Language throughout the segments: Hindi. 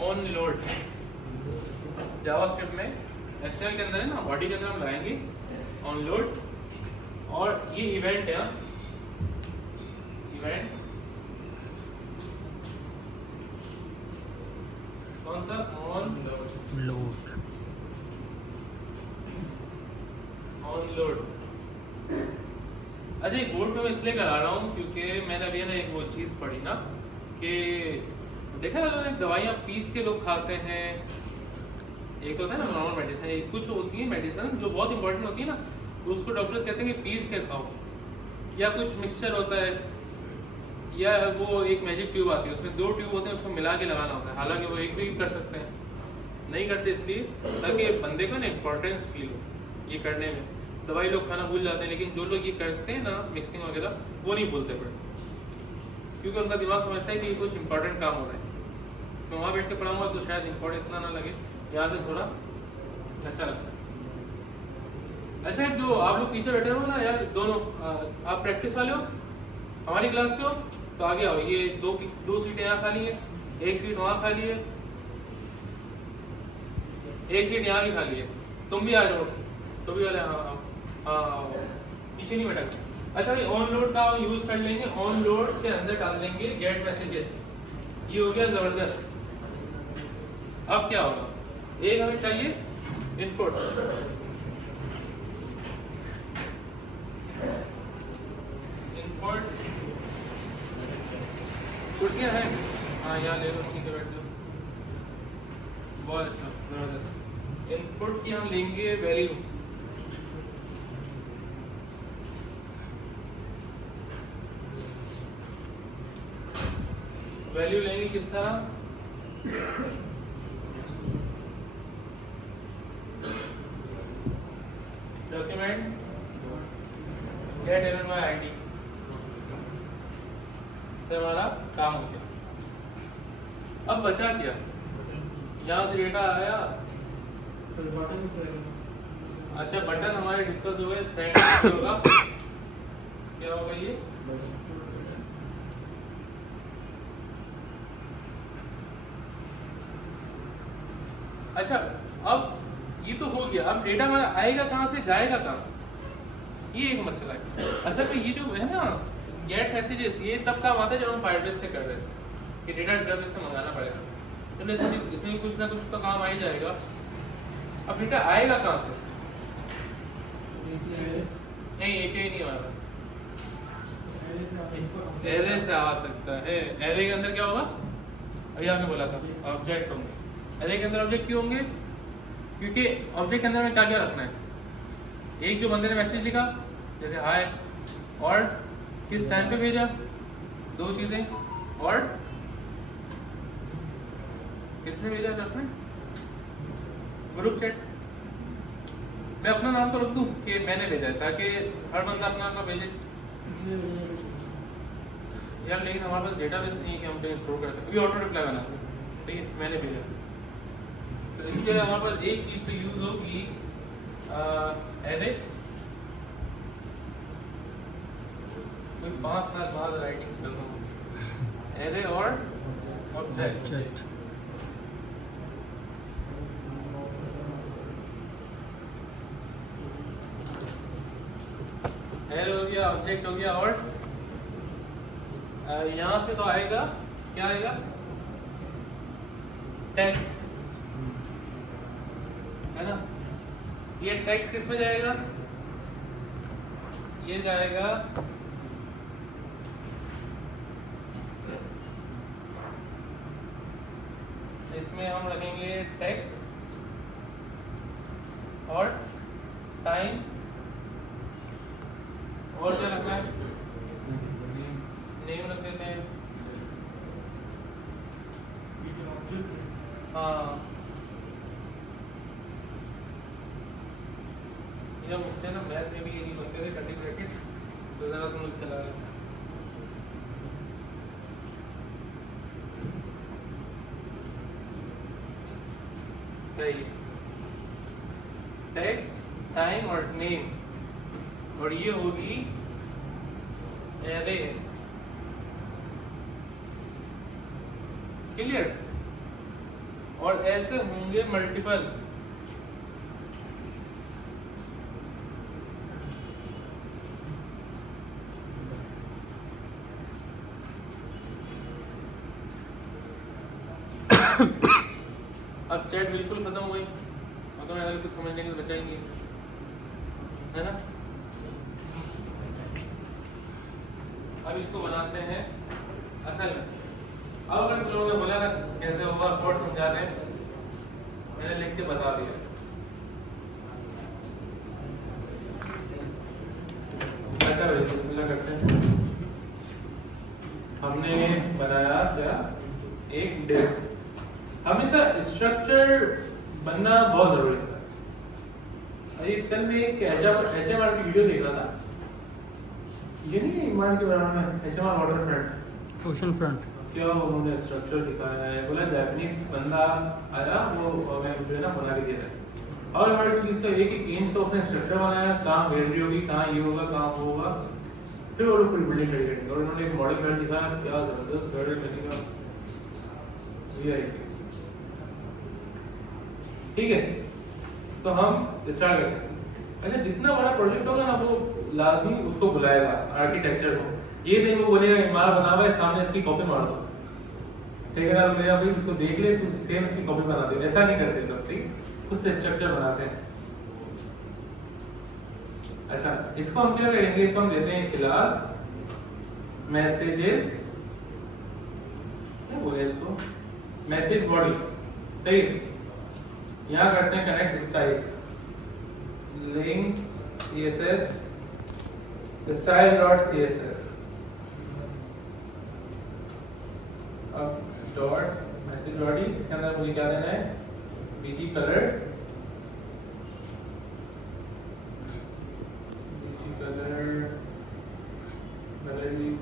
ऑन लोड जावास्क्रिप्ट में एक्सटर्नल के अंदर है ना, बॉडी के अंदर हम लगाएंगे ऑन लोड, और ये इवेंट है, इवेंट कौन सा, ऑन लोड, ऑन लोड। अच्छा, ये बोर्ड पे मैं इसलिए करा रहा हूँ क्योंकि मैंने अभी ना एक वो चीज़ पढ़ी ना कि देखा है दवाइयाँ पीस के लोग खाते हैं, एक होता है ना नॉर्मल मेडिसिन, कुछ होती है मेडिसिन जो बहुत इंपॉर्टेंट होती है ना, तो उसको डॉक्टर्स कहते हैं कि पीस के खाओ, या कुछ मिक्सचर होता है, या वो एक मैजिक ट्यूब आती है उसमें 2 ट्यूब होते हैं, उसको मिला के लगाना होता है, हालांकि वो एक भी कर सकते हैं, नहीं करते इसलिए ताकि बंदे को ना इम्पोर्टेंस फील हो ये करने में। दवाई लोग खाना भूल जाते हैं, लेकिन जो लोग ये करते हैं ना मिक्सिंग वगैरह, वो नहीं भूलते पड़े, क्योंकि उनका दिमाग समझता है कि ये कुछ इंपॉर्टेंट काम हो रहा है। तो वहाँ बैठ के पढ़ाऊँगा तो शायद इंपॉर्टेंट इतना ना लगे, यहाँ से थोड़ा अच्छा लगता है। अच्छा, जो आप लोग पीछे बैठे हो ना यार, दोनों आप प्रैक्टिस वाले हो, हमारी क्लास के हो, तो आगे आओ। ये दो सीटें यहाँ खाली है, एक सीट वहाँ खाली है, एक सीट यहाँ भी खाली है, तुम भी आ जाओ, तो भी वाले हाँ पीछे नहीं बैठा। अच्छा भाई, ऑन लोड का यूज कर लेंगे, ऑन लोड के अंदर डाल देंगे गेट मैसेजेस, ये हो गया जबरदस्त। अब क्या होगा, एक हमें चाहिए इनपुट, इनपुट कुर्सियाँ हैं, हाँ यहाँ ले लो, ठीक है बैठ जाओ, बहुत अच्छा जबरदस्त। इनपुट की हम लेंगे वैल्यू, वैल्यू लेंगे किस तरह, document get error by ID से हमारा काम हो गया। अब बचा क्या, यहाँ से डेटा आया, अच्छा बटन हमारे डिस्कस हो गए, सेंड होगा, क्या होगा ये, अच्छा अब ये तो हो गया, अब डेटा हमारा आएगा कहाँ से, जाएगा कहाँ, ये एक मसला है। असल में ये जो है ना गेट मैसेजेस, ये तब काम आता है जब हम फायरबेस से कर रहे थे कि डेटा डेटाबेस से मंगाना पड़ेगा, तो इसमें कुछ ना कुछ तो काम आ ही जाएगा। अब डेटा आएगा कहाँ से, नहीं API नहीं हमारे पास, एरे से आ सकता है। एरे के अंदर क्या होगा, अभी आपने बोला था ऑब्जेक्ट होंगे, एरे के अंदर ऑब्जेक्ट क्यों होंगे, क्योंकि ऑब्जेक्ट के अंदर में क्या क्या रखना है, एक जो बंदे ने मैसेज लिखा जैसे हाय, और किस टाइम पे भेजा, 2 चीजें, और किसने भेजा रखना, ग्रुप चैट, मैं अपना नाम तो रख दूं कि मैंने भेजा है, ताकि हर बंदा अपना अपना भेजे यार, लेकिन हमारे पास डेटाबेस नहीं है कि हम कहीं स्टोर कर सकते, अभी ऑटो रिप्लाई बना, ठीक है मैंने भेजा, तो इसके लिए हमारे पास एक चीज़ तो यूज होगी एरे, कोई 5 साल बाद राइटिंग कर रहा हूँ, एरे और ऑब्जेक्ट, एरे हो गया, ऑब्जेक्ट हो गया, और यहाँ से तो आएगा, क्या आएगा, टेक्स्ट, है ना, ये टेक्स्ट किस में जाएगा, ये जाएगा इसमें, हम रखेंगे टेक्स्ट और टाइम, और क्या रखना है, नेम रख देते हैं, हाँ या मुझसे ना मैथ में भी ये नहीं बनते थे कटिंग ब्रैकेट, तो ज़रा तुम लोग चला रहे, सही, टेक्स्ट, टाइम और नेम, और ये होगी एरे, क्लियर। और ऐसे होंगे मल्टीपल। अब चैट बिल्कुल खत्म हो गई, अब तो अगर कुछ समझने के लिए बचा ही नहीं, है ना। अब इसको बनाते हैं असल में। अब अगर तुम लोगों ने बोला ना कैसे होगा कोड समझा दें, मैंने लिख के बता दिया। अच्छा भाई बिस्मिल्लाह करते हैं। हमने बनाया क्या, एक डिव। हमेशा स्ट्रक्चर बनना बहुत जरूरी है। अरे कल मैं एक HMR की वीडियो देख रहा था, ये नहीं ईमान के बारे में, HMR water front, ocean front. क्या उन्होंने स्ट्रक्चर दिखाया है, बोला जापानीज बंदा आया वो मैं मुझे ना बना के दे रहा है, और हर चीज़ का एक एक इंच तो उसने स्ट्रक्चर बनाया, कहाँ गैलरी होगी, कहाँ ये होगा, कहाँ वो होगा, फिर वो लोग पूरी बिल्डिंग रेडी करेंगे। और उन्होंने एक मॉडल घर दिखाया, क्या ज़बरदस्त घर है, मैंने कहा ठीक है। तो हम स्टार्ट करते हैं। अच्छा जितना बड़ा प्रोजेक्ट होगा ना वो लाजमी उसको बुलाएगा आर्किटेक्चर को, ये नहीं वो बोलेगा इमारत बना हुआ है सामने इसकी कॉपी मार दो, ठेकेदार मेरा भाई इसको देख ले तो सेम इसकी कॉपी बना दे, ऐसा नहीं करते लोग, ठीक उससे स्ट्रक्चर बनाते हैं। अच्छा इसको हम क्या करेंगे, इसको हम देते हैं क्लास मैसेजेस, क्या बोले इसको, मैसेज बॉडी, ठीक। यहाँ करते हैं connect style, link CSS style.css, अब डॉट मैसेज बॉडी, इसके अंदर मुझे क्या देना है, बीजी कलर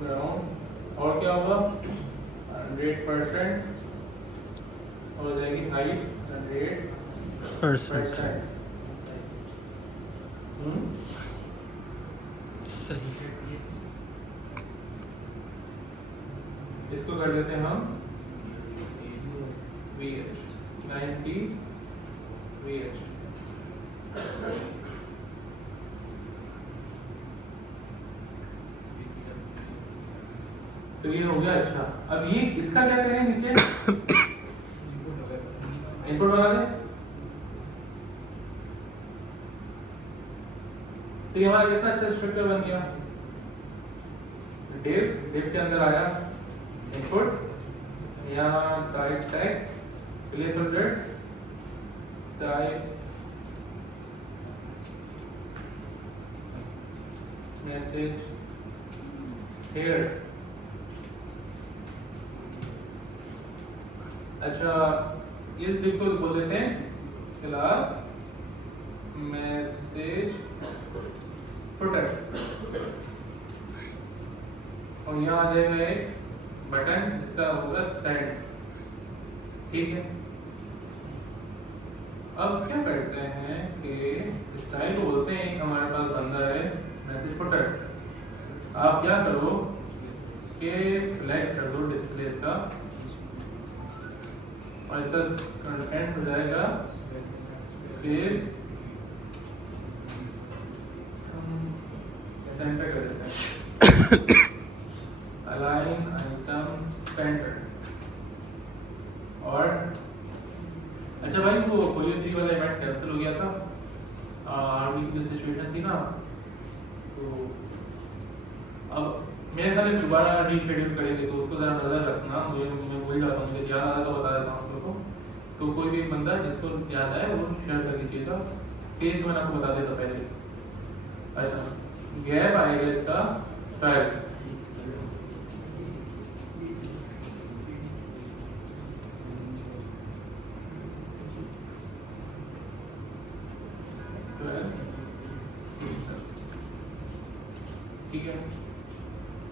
ब्राउन, और क्या होगा 100% हो जाएगी हाइट 100%। सही। इसको कर देते हैं हम VH 90 VH। तो ये हो गया। अच्छा अब ये इसका क्या करें, नीचे इनपुट बना दें, तो ये हमारा कितना अच्छा स्ट्रक्चर बन गया। डिव के अंदर आया इनपुट, यहाँ type text place holder type message here. अच्छा इस डिव को बोल देते हैं क्लास मैसेज फुटर, और यहाँ आ जाएगा एक बटन जिसका होगा सेंड, ठीक है। अब क्या करते हैं कि स्टाइल को बोलते हैं, एक हमारे पास बंदा है मैसेज फुटर, आप क्या करो कि फ्लैश कर दो डिस्प्ले का, और इसका कंटेंट हो जाएगा स्पेस सेंटर कर देते हैं, अलाइन आइटम सेंटर। और अच्छा भाई वो कोरियो 3 वाला इवेंट कैंसिल हो गया था, आर्मी की जो सिचुएशन थी ना, तो अब मेरे ख्याल में दोबारा रीशेड्यूल करेंगे, तो उसको ज़रा नज़र रखना। मैं भूल जाता हूँ, मुझे याद आता तो बता देता हूँ आप लोगों को। तो कोई भी बंदा जिसको याद आए वो शेयर कर दीजिएगा, पेज तो मैंने आपको बता देता पहले। अच्छा गैप आएगा इसका 12, ठीक है।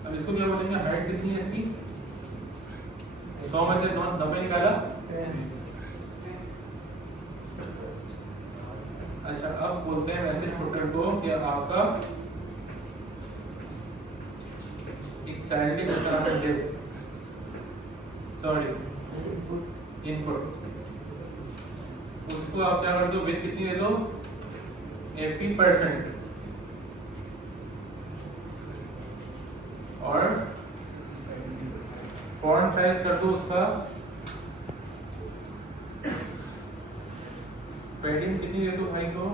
अब इसको क्या बोलेंगे, हाइट कितनी है इसकी, 100 में से 90 निकाला। अच्छा अब बोलते हैं मैसेज फुटर को कि आपका एक चाइल्ड सॉरी इनपुट उसको आप क्या कर दो, विड्थ कितनी दे दो 80%, और फॉन्ट साइज कर दो उसका, पैडिंग कितनी दे दो भाई को,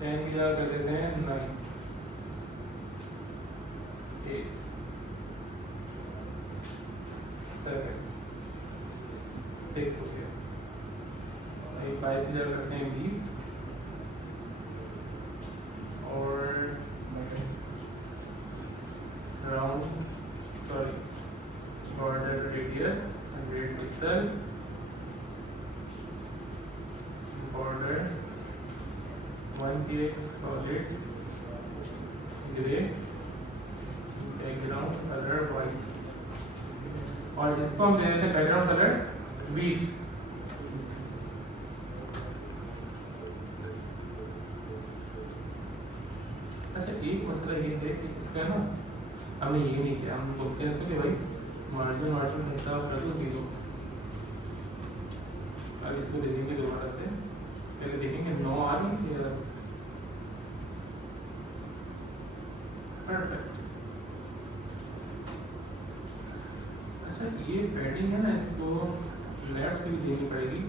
10 की जगह कर देते हैं 9, 8, 7, 6 हो गया, 22 की जगह करते हैं 20, और round border radius 100 pixel, border 1 px solid grey, background colour white, और इसको हम दे देते हैं बैकग्राउंड कलर बीट। अच्छा एक मसला ये है कि इसका ना हमने ये नहीं किया, हम बोलते हैं कि भाई मार्जिन हिसाब कर दो 0। अब इसको दे देंगे दोबारा से, पहले देखेंगे 9 आ रही है, परफेक्ट। अच्छा ये पैडिंग है ना, इसको लेफ्ट से भी देनी पड़ेगी।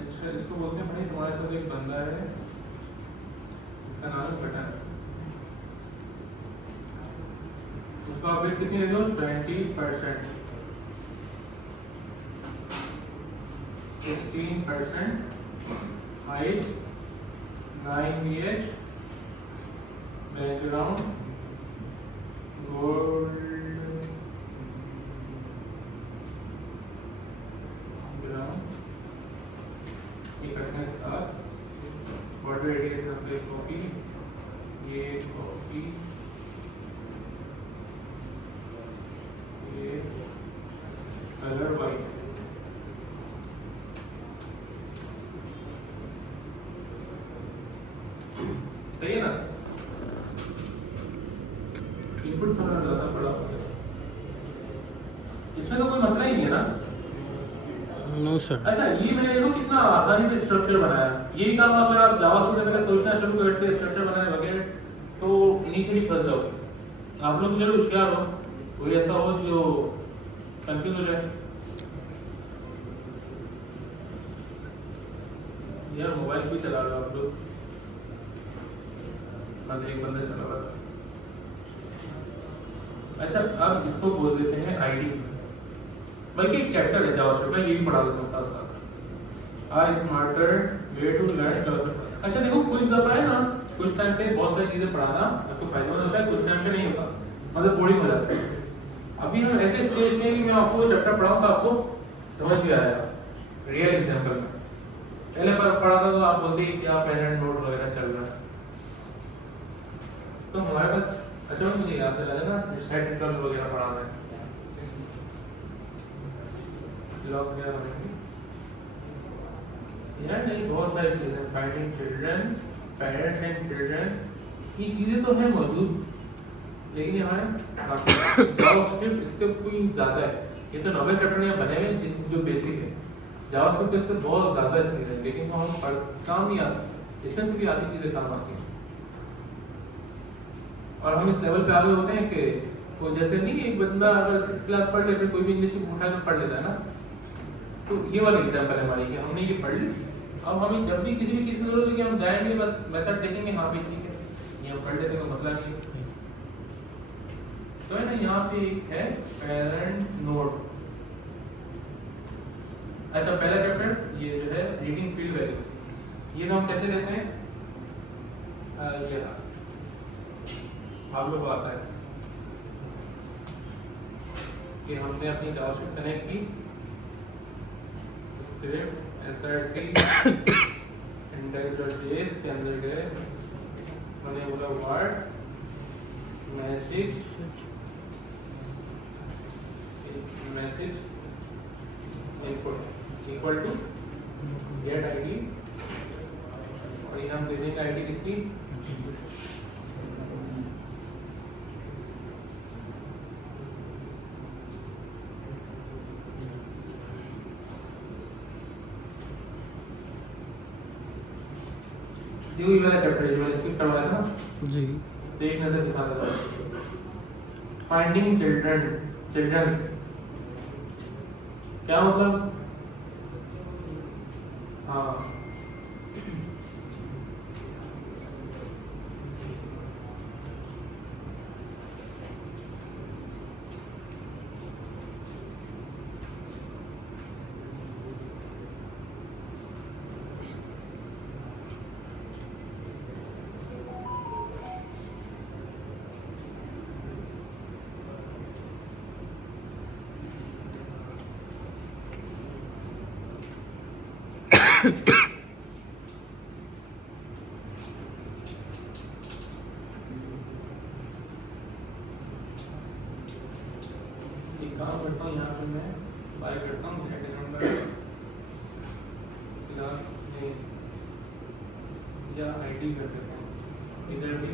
अच्छा इसको बोलते हैं भाई, तुम्हारे साथ एक बंदा है, इसका नाम है बटन, उसको आप वेट कितनी दे दो 20%, 16%, height 9vh, background gold ground, ये करते हैं 7, बॉर्डर रेडियस से कॉपी, ये कॉपी, ये कलर वाइट, सही है ना। इनपुट थोड़ा ज्यादा बड़ा हो गया, इसमें तो कोई मसला ही नहीं है ना। No sir. अच्छा ये मैंने देखो कितना आसानी से स्ट्रक्चर बनाया, यही काम अगर आप जावास्क्रिप्ट में सोचना शुरू करते स्ट्रक्चर बनाने वगैरह तो इनिशियली फंस जाओगे। आप लोग चलो होशियार हो, कोई ऐसा हो जो कंफ्यूज हो जाए। यार मोबाइल भी चला रहे हो आप लोग, मतलब एक बंदा चला रहा था। अच्छा अब इसको बोल देते हैं आईडी, बल्कि एक चैप्टर है जावास्क्रिप्ट का, ये भी पढ़ा देता हूँ साथ साथ, our smarter way to learn JavaScript. अच्छा देखो कुछ दफा है ना, कुछ टाइम पे बहुत सारी चीजें पढ़ाना आपको फायदेमंद होता है, कुछ टाइम पे नहीं होता, मतलब बोरिंग हो जाता है। अभी हम ऐसे स्टेज में कि मैं आपको चैप्टर पढ़ाऊंगा, आपको समझ भी आएगा रियल एग्जांपल में। पहले बार पढ़ा था तो आप बोलते हैं क्या पेरेंट नोट वगैरह चल रहा है, तो हमारे पास अच्छा मुझे याद दिला देना सेट इंटरवल वगैरह पढ़ाना है, लॉग वगैरह बनाएंगे यार। नहीं बहुत सारी चीजें, finding children, parents and children, ये चीजें तो है मौजूद, लेकिन हमारे जावास्क्रिप्ट इससे कोई ज्यादा है। ये तो नॉवेल चैप्टर में बने हुए जिस जो बेसिक है, जावास्क्रिप्ट इससे बहुत ज्यादा चीज है, लेकिन तो हम काम नहीं आता, इसमें से भी आधी चीजें काम आती हैं। और हम इस लेवल पे आगे होते हैं कि वो जैसे नहीं, एक बंदा अगर 6th क्लास पढ़ ले फिर कोई भी इंग्लिश उठा कर पढ़ लेता है ना, तो ये वाला एग्जांपल है हमारी कि हमने ये पढ़ ली। अब हमें जब भी किसी भी चीज़ की जरूरत होगी हम जाएंगे, बस मेथड देखेंगे, हाँ भी ठीक है ये हम पढ़ लेते हैं, कोई मसला नहीं है। तो है ना, यहाँ पे एक है पेरेंट नोट। अच्छा पहला चैप्टर ये जो है रीडिंग फील्ड वैल्यूज, ये हम कैसे लेते हैं, ये आप लोग को आता है कि हमने अपनी जावास्क्रिप्ट कनेक्ट की, स्क्रिप्ट एसआरसी इंडेक्स.js के अंदर गए, मैंने बोला word message input equal to get ID और यहाँ हम दे देंगे आईडी किसकी, ये वाला चैप्टर जो मैंने स्किप करवाया था ना जी। तो एक नजर दिखा देता हूँ। फाइंडिंग चिल्ड्रंस क्या मतलब, हाँ एक काम करता हूँ, यहाँ पे मैं बाय करता हूँ क्लास में या आईडी कर देता हूँ, इधर भी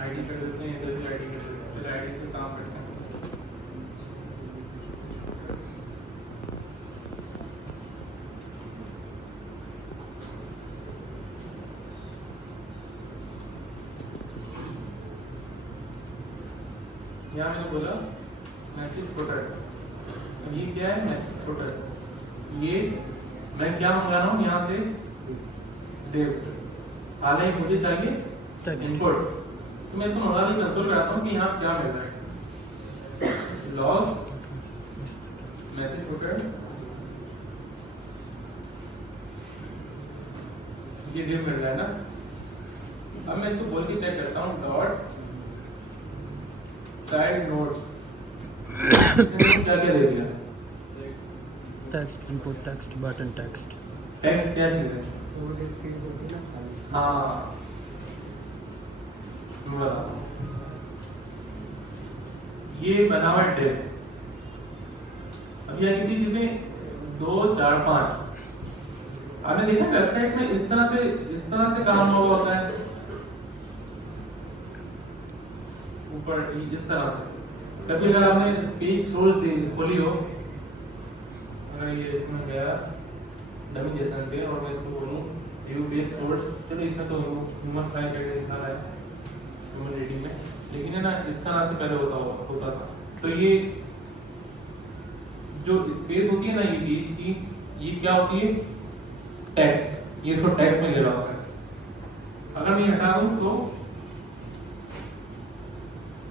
आईडी कर देते हैं, इधर भी आईडी कर देते हैं, फिर आईडी से काम करते हैं। यहाँ मैंने बोला मैसेज फुटर, ये क्या है मैसेज फुटर, ये मैं क्या मंगा रहा हूँ यहाँ से देव, हालांकि मुझे चाहिए इनपुट, तो मैं इसको मंगा के कंसोल कराता हूँ कि यहाँ क्या मिल रहा है, लॉग मैसेज फुटर, ये देव मिल रहा है ना। अब मैं इसको बोल के चेक करता हूँ डॉट चाइल्ड नोट्स, क्या क्या दे दिया, text input text button text text क्या चीज है, हाँ ये बना हुआ डिव। अब यह कितनी चीजें 2 4 5, आपने देखा वेबसाइट में इस तरह से काम हुआ होता है, ऊपर इस तरह से। कभी अगर आपने पेज सोर्स खोली हो, अगर ये इसमें गया डमी जेसन पे और मैं इसको बोलूं व्यू पेज सोर्स, चलो इसमें तो ह्यूमन फाइल करके दिखा रहा है ह्यूमन रीडिंग में, लेकिन है ना इस तरह से पहले होता था। तो ये जो स्पेस होती है ना ये बीच की, ये क्या होती है टेक्स्ट, ये इसको टेक्स्ट में ले रहा होता है। अगर मैं हटा दूं तो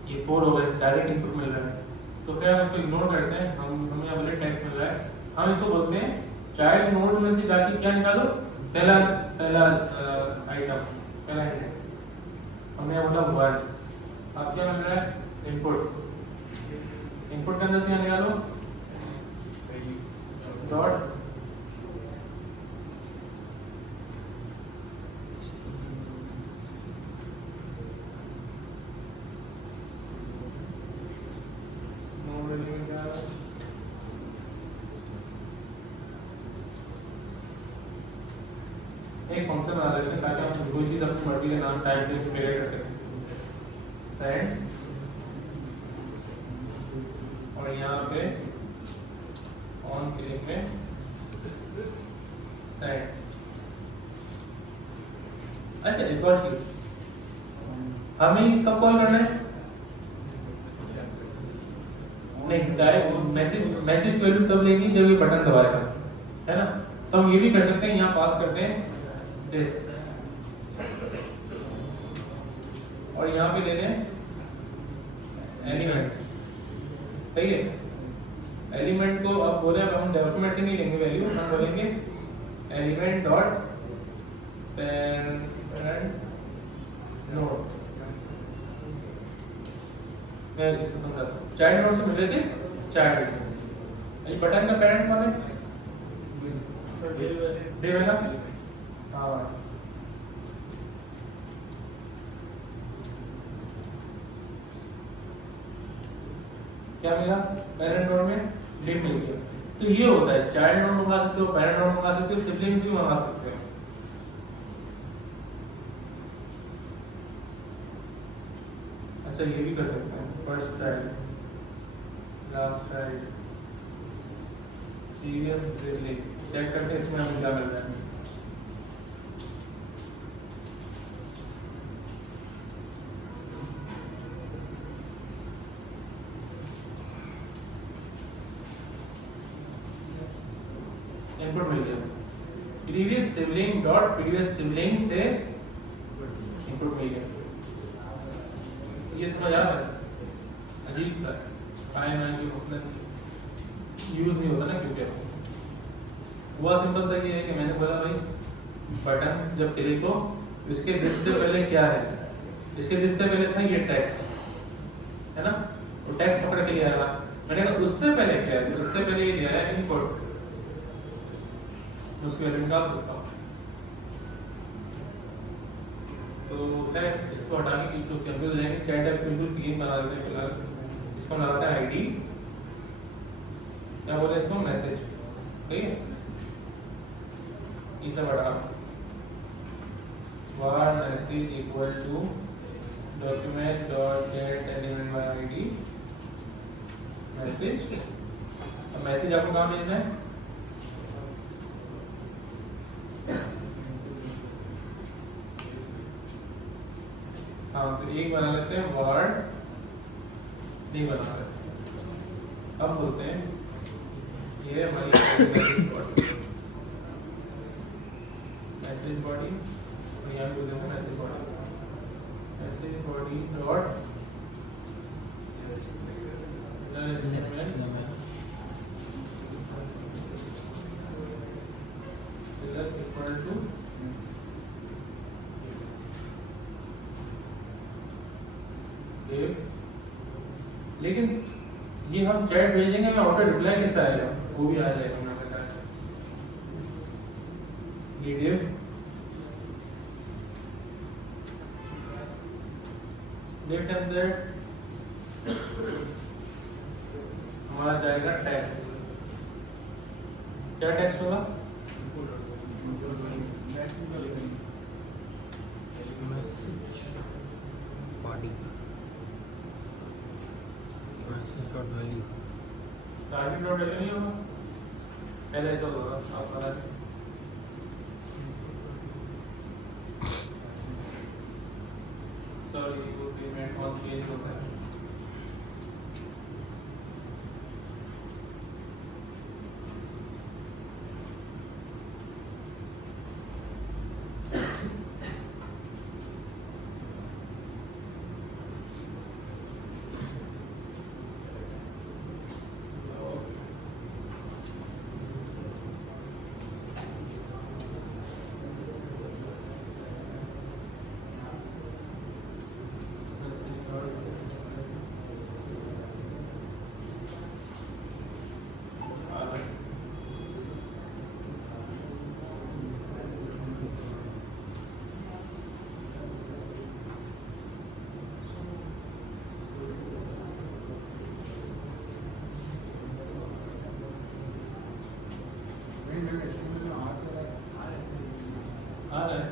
ये 4 हो गए, डायरेक्ट इनपुट मिल रहा है, तो क्या हम इसको इग्नोर करते हैं, हमें यहाँ बोले टेक्स्ट मिल रहा है, हम इसको बोलते हैं चाइल्ड नोड में से जाके क्या निकालो, पहला आइटम, पहला इंडेक्स, हमने यहाँ बोला 1, अब क्या मिल रहा है इनपुट, इनपुट के अंदर से क्या निकालो डॉट एक फंक्शन बना देते हैं ताकि हम कोई चीज अपनी मर्जी के नाम टाइप से क्रिएट कर सकें, सेंड, और यहाँ पे ऑन क्लिक में सेंड। अच्छा एक और चीज, हमें कब कॉल करना है, नहीं डायरेक्ट मैसेज वैल्यू तब लेंगे जब ये बटन दबाएगा, है ना। तो हम ये भी कर सकते हैं, यहाँ पास करते हैं दिस, और यहाँ पे ले लें एलिमेंट, सही है। एलिमेंट को अब बोले हम डेवलपमेंट से नहीं लेंगे वैल्यू, हम बोलेंगे एलिमेंट डॉट पेरेंट नोड। मैं इसको समझाता हूँ, चाइल्ड नोड से मिले थे चाइल्ड, ये बटन का पेरेंट कौन है, डिव है ना, हाँ क्या मिला पेरेंट नोड में डिव मिल गया। तो ये होता है चाइल्ड नोड मंगा सकते हो, पेरेंट नोड मंगा सकते हो, सिबलिंग भी मंगा सकते हो। अच्छा ये भी कर सकते हैं, first child, last child, previous sibling, check करते हैं इसमें हमें क्या मिल रहा है। इनपुट मिल गया, previous sibling dot previous sibling से इनपुट मिल गया। ये समझ आ रहा है? अजीब सा टाइम है जो मतलब यूज नहीं होता ना, क्योंकि हुआ सिंपल सा ये है कि मैंने बोला भाई बटन जब क्लिक हो तो इसके दिस से पहले क्या है, इसके दिस से पहले था ये टेक्स्ट है ना, वो टेक्स्ट पकड़ के लिया आया। मैंने कहा उससे पहले क्या है, उससे पहले ये लिया है इनपुट, उसकी वैल्यू निकाल सकता हूँ। तो है इसको हटाने की जो कंफ्यूज हो जाएंगे, चैट ऐप बिल्कुल क्लीन बना देते हैं फिलहाल। इसको लगाते हैं आईडी, क्या बोले इसको, मैसेज, ठीक है, ये सब हटा, var message equal to document dot get element by id message. अब मैसेज आपको कहाँ भेजना है, हाँ तो एक बना लेते हैं, वर्ड नहीं बना रहे, अब बोलते हैं ये हमारी मैसेज बॉडी, और यहाँ बोल देते हैं message body dot equal to लेकिन ये हम चैट भेजेंगे मैं ऑटो रिप्लाई कैसे आएगा, वो भी आ जाएगा। ये div के अंदर हमारा जाएगा टेक्स्ट, क्या टेक्स्ट होगा, message body message dot value, target dot value नहीं होगा, पहले ऐसा होगा आप बता दें। सॉरी वो पेमेंट ऑन चेंज होता है, आ रहा है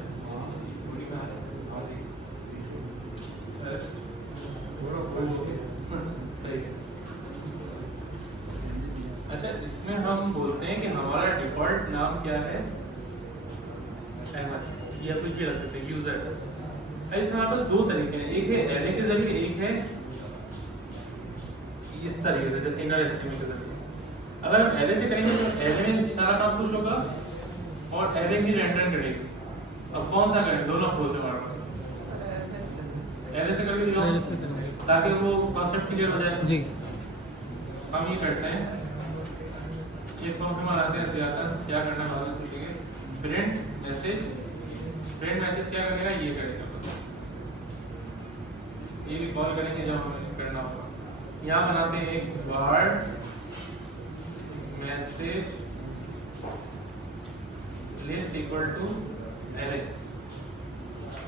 सही है। अच्छा इसमें हम बोलते हैं कि हमारा डिफॉल्ट नाम क्या है, ऐसा ये आप कुछ भी रख सकते हैं, यूजर। इसमें हमारे पास दो तरीके हैं, एक है एरे के जरिए, एक है इस तरीके से जैसे इनर एस्टीमेट के जरिए। अगर हम एरे से करेंगे तो एरे में सारा काम पुश होगा और एरे ही रेंडर करेगी। अब कौन सा करें, दोनों अप्रोच है हमारे पास, एरे से करके दिखाओ ताकि वो कॉन्सेप्ट क्लियर हो जाए जी। हम ये करते हैं, ये फॉर्म हमारा आते हैं क्या करना वाला सीखेंगे, प्रिंट मैसेज क्या करेगा, ये करेगा बस, ये भी कॉल करेंगे जब हमें करना होगा। यहाँ बनाते हैं एक word message list equal to array,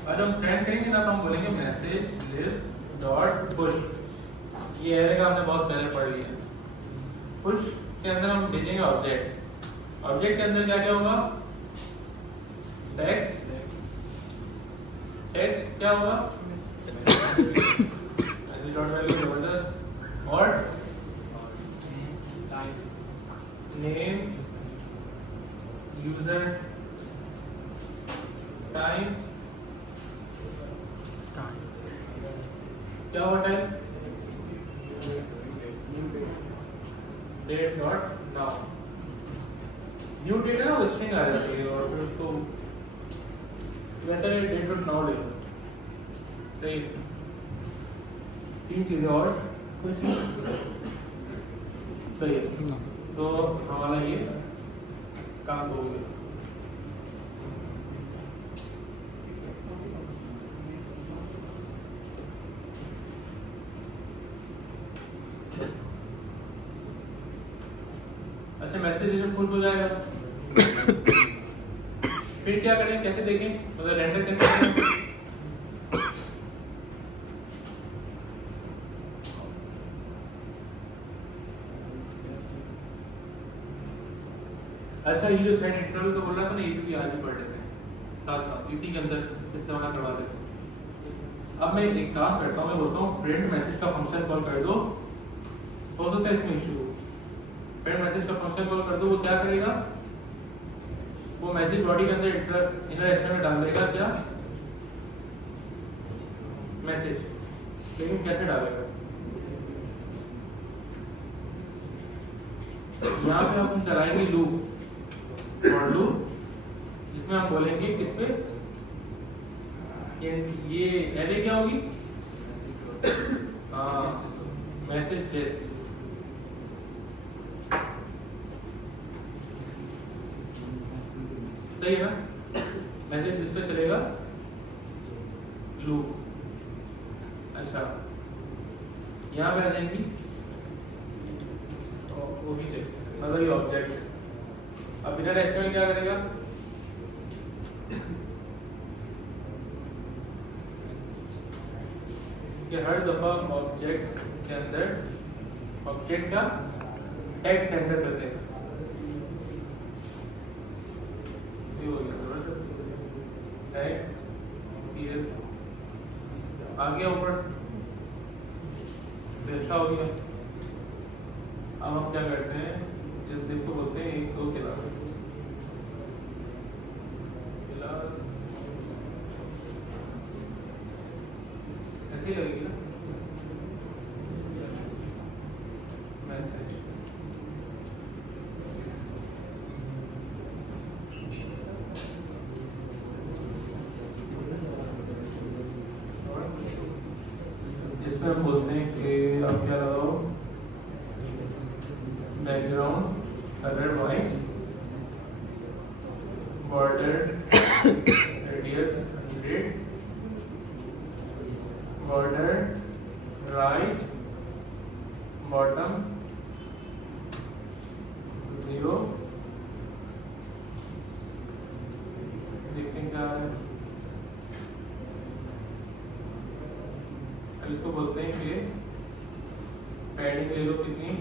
और हम सेंड करेंगे ना तो हम बोलेंगे मैसेज लिस्ट डॉट पुश। ये एरे का हमने बहुत पहले पढ़ लिया। पुश के अंदर हम भेजेंगे ऑब्जेक्ट, ऑब्जेक्ट के अंदर क्या क्या होगा, टेक्स्ट क्या होगा, मैसेज डॉट वैल्यू जबरदस्त और नेम यूजर टाइम क्या हुआ time date dot now new date है ना स्ट्रिंग आ जाती है और फिर उसको बेहतर है डेट डॉट नाउ ले लो सही 3 चीजें और कुछ सही है तो हमारा ये काम हो गया अच्छा मैसेज जब पुश हो जाएगा फिर क्या करें कैसे देखें मतलब रेंडर कैसे करें अच्छा ये जो सेट इंटरवल का बोल रहा था ना ये भी आज ही पढ़ लेते हैं साथ साथ इसी के अंदर इस्तेमाल करवा देते हैं अब मैं एक काम करता हूँ मैं बोलता हूँ प्रिंट मैसेज का फंक्शन कॉल कर दो हो सकता है इसमें इशू प्रिंट मैसेज का फंक्शन कॉल कर दो वो क्या करेगा वो मैसेज बॉडी के अंदर इनर एक्शन में डाल देगा क्या मैसेज लेकिन कैसे डालेगा यहाँ पे हम चलाएंगे लूप और लूप जिसमें हम बोलेंगे किस पे ये एरे क्या होगी मैसेज टेस्ट सही है ना मैसेज जिस पे चलेगा लूप अच्छा यहाँ पे आ जाएंगी वो भी चाहिए मतलब ये ऑब्जेक्ट अब बिना एचटीएमएल क्या करेगा कि हर दफा ऑब्जेक्ट के अंदर ऑब्जेक्ट का टेक्स्ट एंटर कर देगा ये हो गया टेक्स्ट पीएस आ गया ऊपर अच्छा हो गया अब हम क्या करते हैं इस दिप को बोलते हैं 1 2 क्लास ऐसे ही लगेगी ना मैसेज इसमें हम बोलते हैं कि आप क्या लगाओ background colour white border radius 100 border right bottom 0 देखने का इसको बोलते हैं कि पैडिंग ले लो कितनी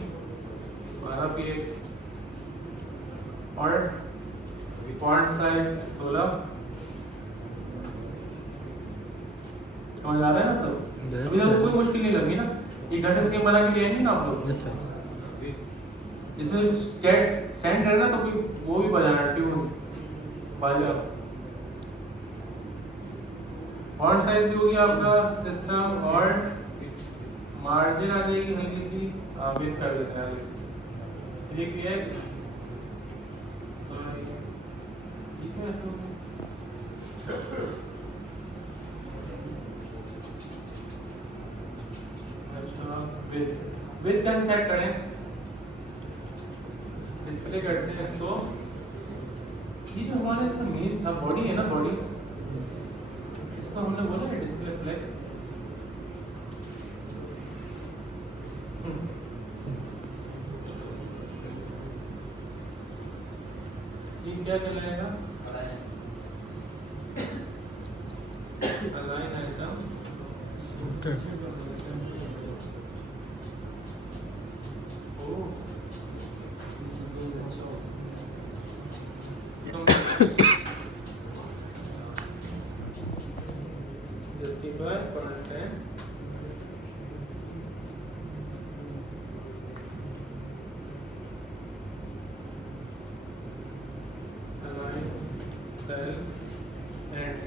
12 px और फॉन्ट साइज 16 समझ आ रहा है ना सब अभी तक कोई मुश्किल नहीं लगी ना ये घटक के बना के लिए ना आप लोग यस सर इसमें स्टेट सेंड है ना तो कोई वो भी बजाना ट्यून बाजा फॉन्ट साइज भी होगी आपका सिस्टम और मार्जिन आ जाएगी हल्की सी वेट कर देते हैं 3px अच्छा विद कैसे सेट करें डिस्प्ले करते हैं इसको ये जो हमारे इसमें मेन था बॉडी है ना बॉडी इसको हमने बोला है डिस्प्ले फ्लेक्स ये क्या कहलाएगा align item justify content and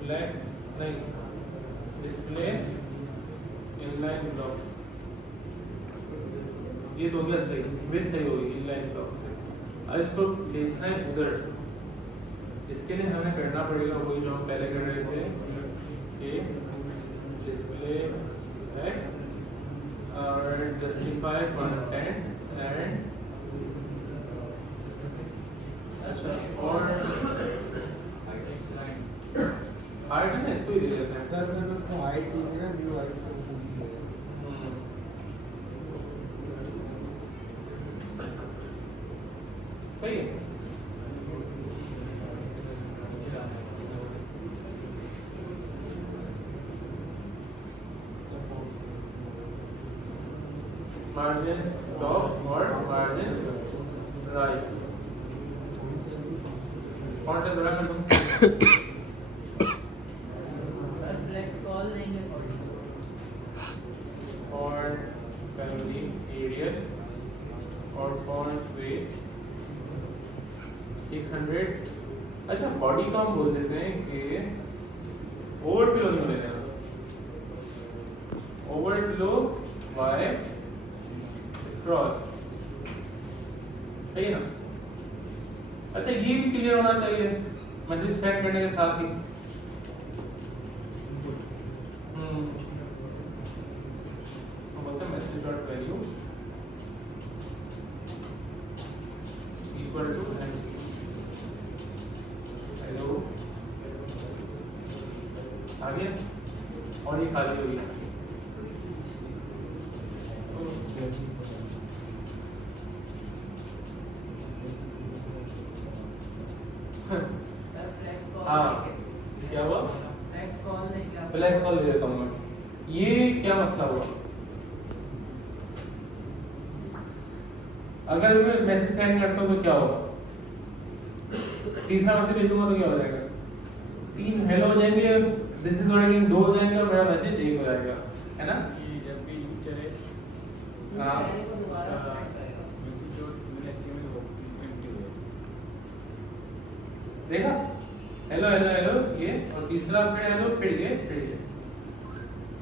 flex नहीं डिस्प्ले इनलाइन ब्लॉक, ये तो हो गया सही, विथ सही होगी इनलाइन ब्लॉक से। अब इसको देखना है उधर, इसके लिए हमें करना पड़ेगा वही जो हम पहले कर रहे थे कि डिस्प्ले एक्स और जस्टिफाई कंटेंट एंड अच्छा और हाइट है ना, इसको ही दे देते हैं सर सर उसको हाइट दी है ना, व्यू हाइट तो पूरी है। सही है। मार्जिन टॉप और मार्जिन राइट, कौन सा बड़ा कर दूं? फॉन्ट फैमिली एरियल और फॉन्ट वेट 600। अच्छा बॉडी का हम बोल देते हैं कि ओवरफ्लो नहीं होने देना, ओवरफ्लो बाय स्क्रॉल, सही है ना। अच्छा ये भी क्लियर होना चाहिए मैसेज सेंड करने के साथ ही। हम बोलते हैं message dot value equal to hello आ गया, और ये खाली हो गया। हाँ क्या हुआ, फ्लैश कॉल दे देता हूँ मैं। ये क्या मसला हुआ, अगर मैं मैसेज सेंड करता हूँ तो क्या होगा, तीसरा मैसेज भेजूंगा तो क्या हो जाएगा, 3 हेलो हो जाएंगे, दिस इज वर्किंग 2 हो जाएंगे और मेरा मैसेज 1 हो जाएगा, है ना। ये जब भी चले हाँ मैसेज जो HTML वो एम्प्टी हो जाएगा। देखा, हेलो हेलो हेलो ये, और तीसरा फिर हेलो फिर ये फिर ये।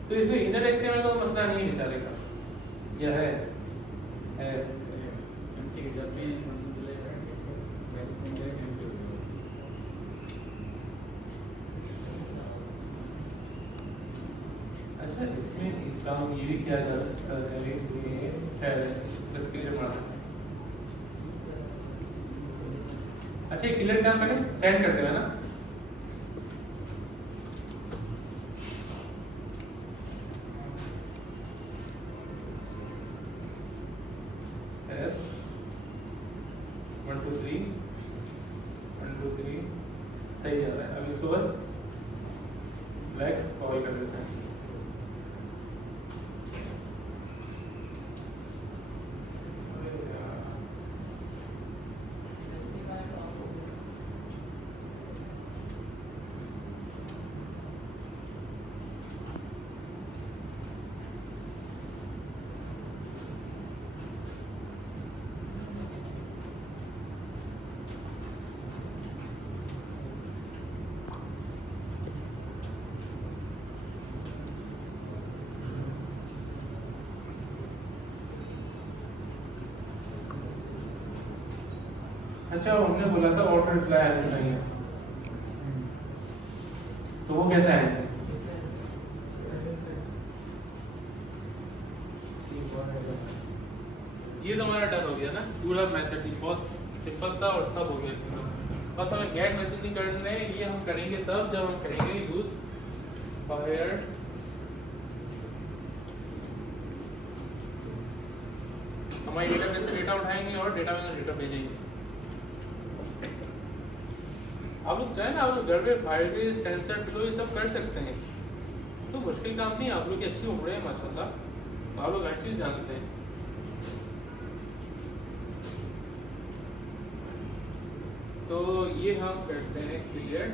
तो इसमें इनर HTML का मसला नहीं है बेचारे का, यह है एम्प्टी जब भी चलेगा मैसेज सेंड करेंगे एम्प्टी हो जाएगा। अच्छा इसमें एक काम ये भी किया जा सकता है कि खैर इसके लिए माना। अच्छा क्लियर काम करें, सेंड करते हैं ना। टेस्ट 1 2 3 1 2 3 सही जा रहा है। अब इसको बस फ्लेक्स कॉल कर देते हैं। अच्छा हमने बोला था ऑटो रिप्लाई आने चाहिए, तो वो कैसे आएंगे? ये तो हमारा डन हो गया ना, पूरा मेथड बहुत सिंपल था और सब हो गया इसमें। बस हमें गेट मैसेजिंग करने, ये हम करेंगे तब जब हम करेंगे यूज फायर हमारी डेटाबेस से डेटा उठाएंगे और डेटाबेस में डेटा भेजेंगे। आप लोग चाहे ना, आप लोग घर पे फायरबेस टेंसर फ्लो ये सब कर सकते हैं, तो मुश्किल काम नहीं है। आप लोग की अच्छी उम्र है माशाल्लाह, तो आप लोग हर चीज़ जानते हैं। तो ये हम करते हैं क्लियर।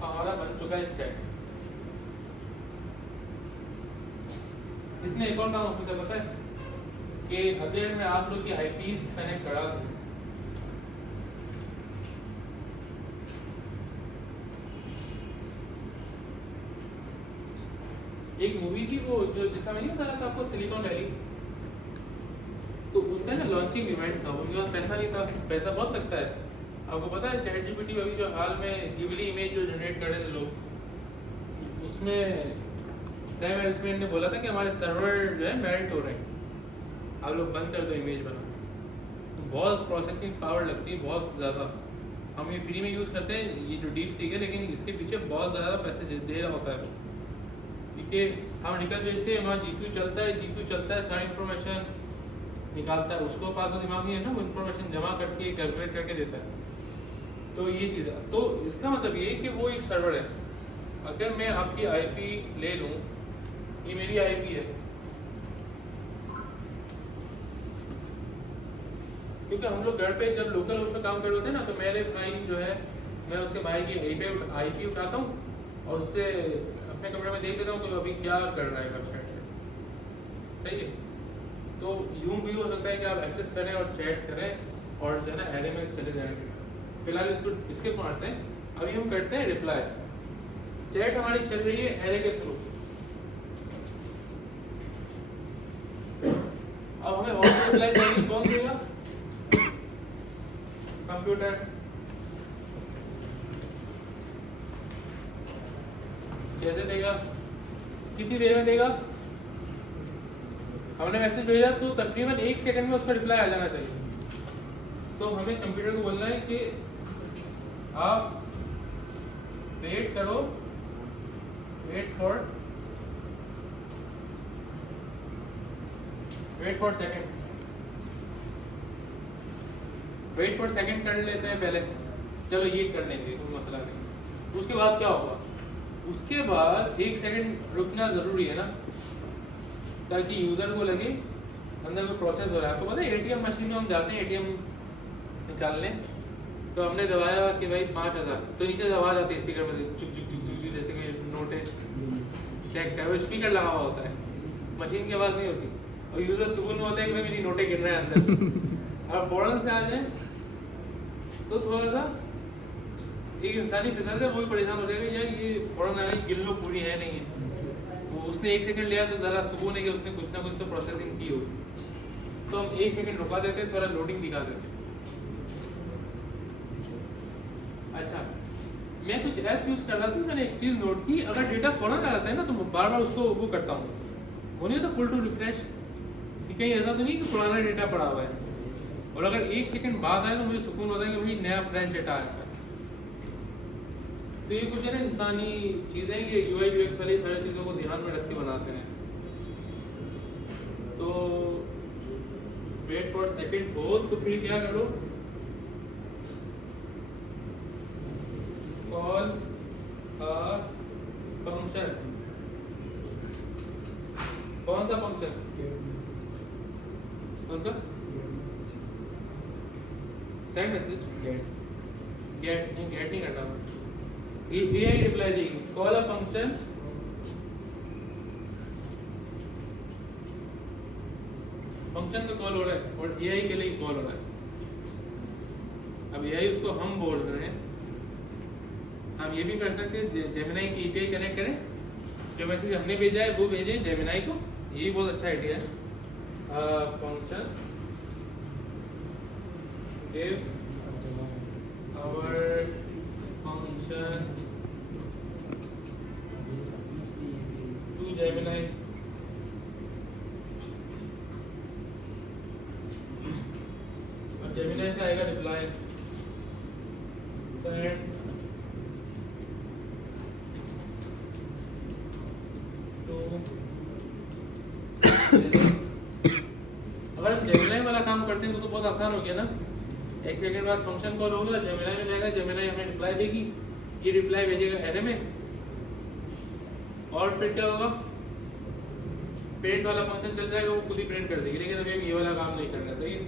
हमारा बन चुका है चैट। इसमें एक और काम हो सकता है पता है, कि अगर मैं आप लोग की आईपीस कनेक्ट करा दूं, एक मूवी थी वो जो जिसका मैंने बताया था आपको, सिलिकॉन वैली, तो उनका ना लॉन्चिंग इवेंट था, उनके पास पैसा नहीं था, पैसा बहुत लगता है आपको पता है। चैट जीपीटी अभी जो हाल में गिबली इमेज जो जनरेट कर रहे थे लोग, उसमें सैम एल्टमैन ने बोला था कि हमारे सर्वर जो है मेल्ट हो रहे हैं, आप लोग बंद कर दो इमेज बना। तो बहुत प्रोसेसिंग पावर लगती है, बहुत ज़्यादा। हम ये फ्री में यूज़ करते हैं ये जो डीप सीक है, लेकिन इसके पीछे बहुत ज़्यादा पैसे दे रहा होता है, क्योंकि हम निकल भेजते हैं, वहाँ जीपीयू चलता है, सारी इन्फॉर्मेशन निकालता है, उसको पास दिमाग में है ना, वो इन्फॉर्मेशन जमा करके कैलकुलेट करके देता है। तो ये चीज़ है, तो इसका मतलब ये है कि वो एक सर्वर है। अगर मैं आपकी आईपी ले लूँ, ये मेरी आईपी है, क्योंकि हम लोग घर पे जब लोकल पे काम कर रहे होते हैं ना, तो मेरे भाई जो है, मैं उसके भाई की आईपी उठाता हूँ और उससे अपने कमरे में देख लेता हूँ कि अभी क्या कर रहा है वेबसाइट से, सही है। तो यूं भी हो सकता है कि आप एक्सेस करें और चैट करें और जो है ना एरे में चले जाएंगे। फिलहाल इसको इसके मारते हैं, अभी हम करते हैं रिप्लाई। चैट हमारी चल रही है एरे के थ्रू, अब हमें और रिप्लाई चाहिए, कौन देगा? कंप्यूटर। कैसे देगा, कितनी देर में देगा? हमने मैसेज भेजा तो तकरीबन 1 सेकंड में उसका रिप्लाई आ जाना चाहिए। तो हमें कंप्यूटर को बोलना है कि आप वेट करो, वेट फॉर सेकंड कर लेते हैं पहले, चलो ये कर लेंगे, कोई मसला नहीं। उसके बाद क्या होगा? उसके बाद 1 सेकंड रुकना ज़रूरी है ना, ताकि यूज़र को लगे अंदर कोई प्रोसेस हो रहा है। आपको पता है एटीएम मशीन में हम जाते हैं एटीएम निकालने, तो हमने दबाया कि भाई 5000, तो नीचे से आवाज़ आती है स्पीकर में, चुक चुक चुक चुक, जैसे कि नोटिस चेक कर, वो स्पीकर लगा हुआ होता है, मशीन की आवाज़ नहीं होती, और यूज़र सुकून में होता है कि मेरी नोटें गिर रहे हैं अंदर। और फ़ौरन से आ जाए तो थोड़ा सा एक इंसानी फितरत है, वो भी परेशान हो जाएगा, यार ये फ़ौरन आ गई, गिन लो, पूरी है नहीं है। वो उसने 1 सेकंड लिया तो ज़रा सुकून है कि उसने कुछ ना कुछ तो प्रोसेसिंग की होगी, तो हम 1 सेकंड रुका देते, थोड़ा लोडिंग दिखा देते। अच्छा, मैं कुछ ऐप्स यूज़ कर रहा था, मैंने एक चीज़ नोट की, अगर डेटा फ़ौरन आ जाता है ना तो बार बार उसको वो करता हूँ, वो नहीं होता पुल टू रिफ्रेश, कि कहीं ऐसा तो नहीं कि पुराना डेटा पड़ा हुआ है, और अगर 1 सेकंड बाद आए तो मुझे सुकून होता है कि भाई नया फ्रेश डेटा आया है। तो ये कुछ है ना इंसानी चीज़ें, ये UI UX वाली सारी चीज़ों को ध्यान में रख के बनाते हैं। तो वेट फॉर सेकंड हो, तो फिर क्या करो, कॉल अ फंक्शन। कौन सा फंक्शन? कौन सा? सेंड मैसेज, गेट नहीं करना, ये रिप्लाई देगी, कॉल अ फंक्शन तो कॉल हो रहा है और AI के लिए कॉल हो रहा है। अब AI उसको हम बोल रहे हैं, हम ये भी कर सकते हैं जेमिनाई की API कनेक्ट करें, जो मैसेज हमने भेजा है वो भेजें जेमिनाई को, ये बहुत अच्छा आइडिया है। Function give our function to Gemini, और Gemini से आएगा रिप्लाई, send to अगर हम Gemini वाला काम करते हैं तो बहुत आसान हो गया ना। 1 सेकंड बाद फंक्शन कॉल होगा, जेमिनाई में जाएगा, जेमिनाई हमें रिप्लाई देगी, ये रिप्लाई भेजेगा एरे में, और फिर क्या होगा, प्रिंट वाला फंक्शन चल जाएगा, वो खुद ही प्रिंट कर देगी। लेकिन अभी हम ये वाला काम नहीं कर रहे, सही है,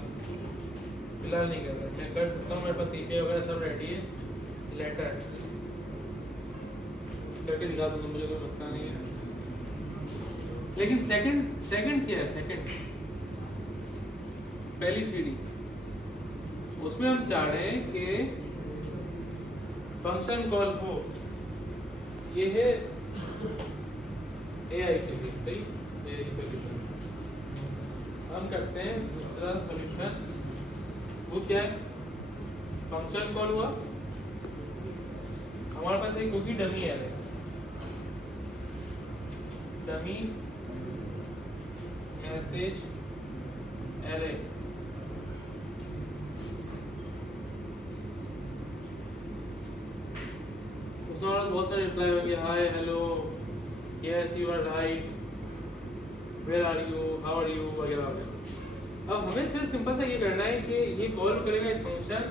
फिलहाल नहीं कर रहे। मैं कर सकता हूँ, मेरे पास API वगैरह सब रेडी है, लेटर करके दिखा दूँ, मुझे कोई मसला नहीं है। लेकिन सेकंड क्या है? सेकंड पहली सीढ़ी, उसमें हम चाह रहे हैं कि फंक्शन कॉल हो, ये है AI सीढ़ी, सही AI सॉल्यूशन। हम करते हैं दूसरा सॉल्यूशन, वो क्या है, फंक्शन कॉल हुआ, हमारे पास एक होगी dummy array, dummy message array. उसमें बहुत सारे रिप्लाई होंगे, hi hello yes you are right, where are you, how are you वगैरह वगैरह। अब हमें सिर्फ सिंपल सा ये करना है कि ये कॉल करेगा एक फंक्शन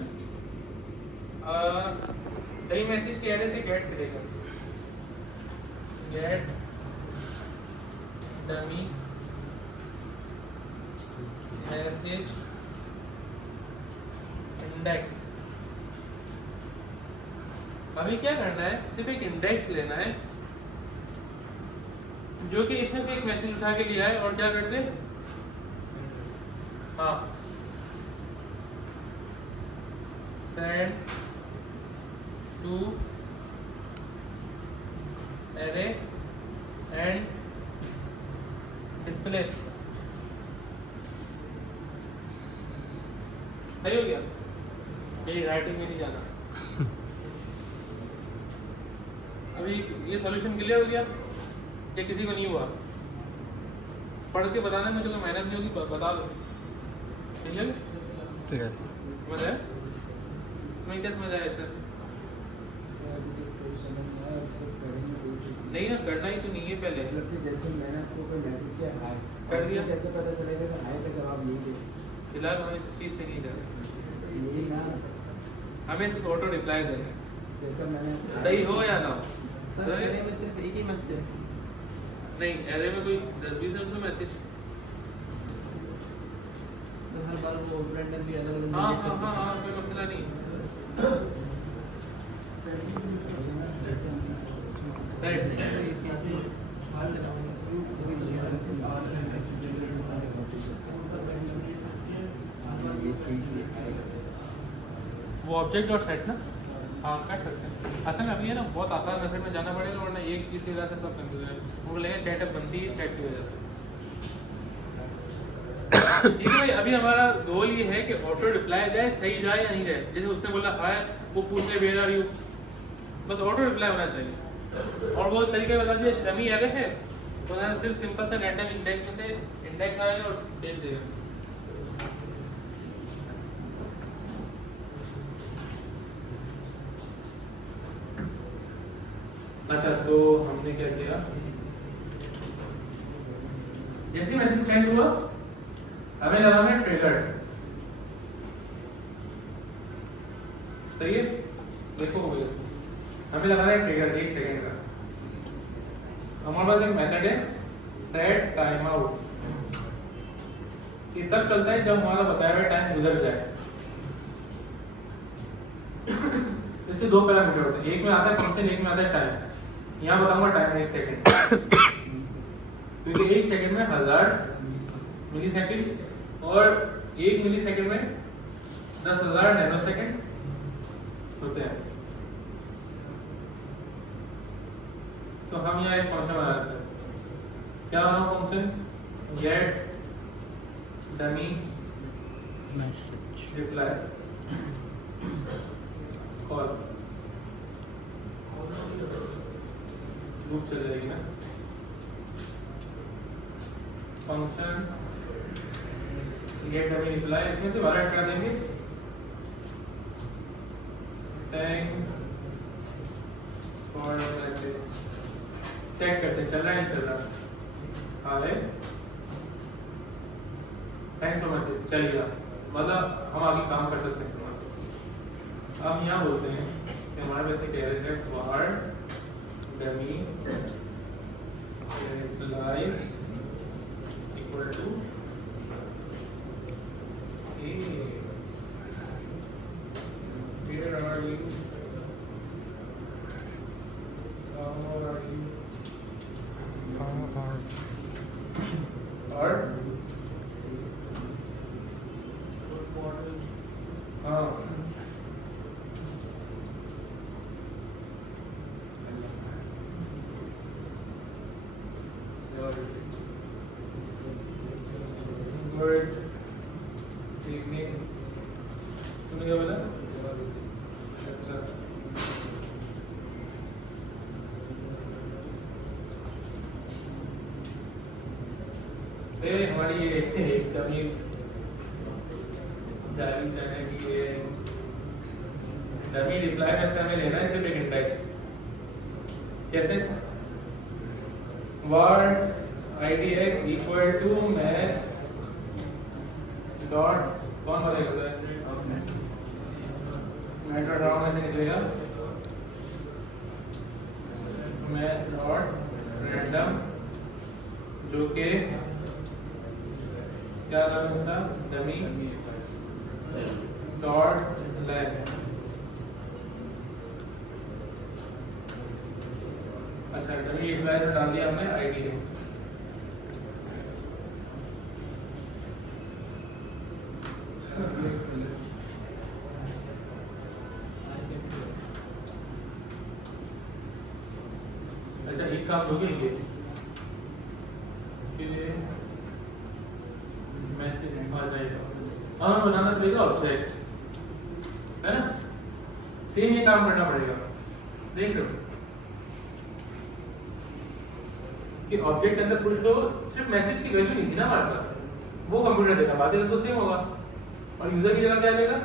डमी मैसेज के एरे से गेट करेगा, गेट डमी मैसेज इंडेक्स। हमें क्या करना है, सिर्फ एक इंडेक्स लेना है जो कि इसमें से एक मैसेज उठा के लिया है, और क्या करते, हाँ send to array and display. सही हो गया, मेरी राइटिंग में नहीं जाना। अभी ये सॉल्यूशन क्लियर हो गया या किसी को नहीं हुआ? पढ़ के बताना, मुझे कोई मेहनत नहीं होगी, बता दो। क्लियर समझ आया? तुम्हें क्या समझ आया सर? नहीं ना, करना ही तो नहीं है पहले। जैसे मैंने उसको कोई मैसेज किया हाय कर दिया, कैसे पता चलेगा कि हाय का जवाब यही दे? फिलहाल हम इस चीज़ से नहीं जा रहे, यही ना हमें सिर्फ ऑटो रिप्लाई देना है, जैसा मैंने सही हो या ना हो। सर एरे में सिर्फ एक ही मैसेज है, नहीं एरे में कोई 10-20 रन तो मैसेज, तो हर बार वो रैंडमली अलग-अलग हाँ delete हाँ करते हाँ हैं। हाँ, कोई मसला नहीं। सेट तो ये कैसे हाल वो ऑब्जेक्ट और सेट ना, हाँ कर सकते हैं। असल में अभी है ना बहुत आसान मेथड में जाना पड़ेगा, वरना एक चीज़ की वजह से सब कंफ्यूज है, उनको लगेगा चैटअप बनती है सेट की वजह से। ठीक है भाई, अभी हमारा गोल ये है कि ऑटो रिप्लाई जाए, सही जाए या नहीं जाए। जैसे उसने बोला हाय, वो पूछ ले वेयर आर यू, बस ऑटो रिप्लाई होना चाहिए। और वो तरीके बता दिए, डमी एरे है तो ना, सिर्फ सिंपल सा रैंडम इंडेक्स में से इंडेक्स आएगा और भेज देगा। अच्छा, तो हमने क्या किया, जैसे मैसेज सेंड हुआ हमें लगाना है ट्रिगर। सही है, देखो हो गया, हमें लगाना है ट्रिगर 1 सेकंड का। हमारे पास एक मेथड है सेट टाइम आउट, ये तब चलता है जब हमारा बताया हुआ टाइम गुजर जाए। इसके दो पैरामीटर होते हैं, एक में आता है फंक्शन, एक में आता है टाइम। यहाँ बताऊंगा टाइम 1 सेकंड, क्योंकि 1 सेकंड में 1000 मिली सेकंड और 1 मिली सेकंड में 10,000 नैनो सेकंड होते हैं। तो हम यहाँ एक फंक्शन बनाते हैं, क्या नाम function, get dummy message reply call, loop चल जाएगी ना। फंक्शन गेट डमी रिप्लाई, इसमें से वाला हटा देंगे, थैंक फॉर मैसेज। चेक करते हैं चल रहा है नहीं चल रहा। हाय थैंक्स फॉर मैसेज, चल गया, मतलब हम आगे काम कर सकते हैं। अब यहाँ बोलते हैं कि हमारे पास एक एरर है, var dummy replies equal to where are you, how are you, और गुड इवनिंग। तूने क्या बोला? अच्छा हमारी ये कमी जारी करने की ये डमी रिप्लाई में हमें लेना है सिर्फ एक इंडेक्स। कैसे? Word idx equal to math dot कौन बोलेगा मैथ डॉट में से निकलेगा मैथ डॉट रैंडम जो के क्या नाम है उसका डमी डॉट लैब। अच्छा डमी रिप्लाई में डाल दिया हमने idx। अच्छा एक काम हो गया ये मैसेज आ जाएगा हमें बनाना पड़ेगा ऑब्जेक्ट है ना। सेम ये काम करना पड़ेगा। देख रहे हो कि ऑब्जेक्ट के अंदर कुछ तो सिर्फ मैसेज की वैल्यू नहीं थी ना हमारे पास, वो कंप्यूटर देगा, बातें तो सेम होगा और यूजर की जगह क्या देगा?